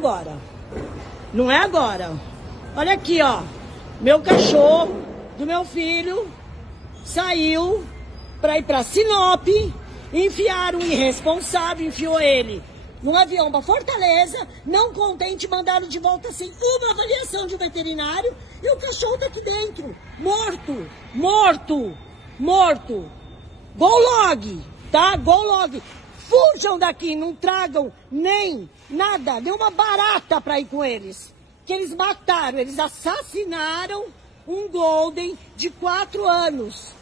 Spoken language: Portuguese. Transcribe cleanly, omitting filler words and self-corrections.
agora. Não é agora. Olha aqui, ó. Meu cachorro do meu filho saiu para ir para Sinop, enfiaram um irresponsável, enfiou ele num avião para Fortaleza, não contente, mandaram de volta sem uma avaliação de um veterinário, e o cachorro tá aqui dentro, morto, morto, morto. Go log, tá? Go log. Fujam daqui, não tragam nem nada, nem uma barata para ir com eles. Que eles mataram, eles assassinaram um Golden de 4 anos.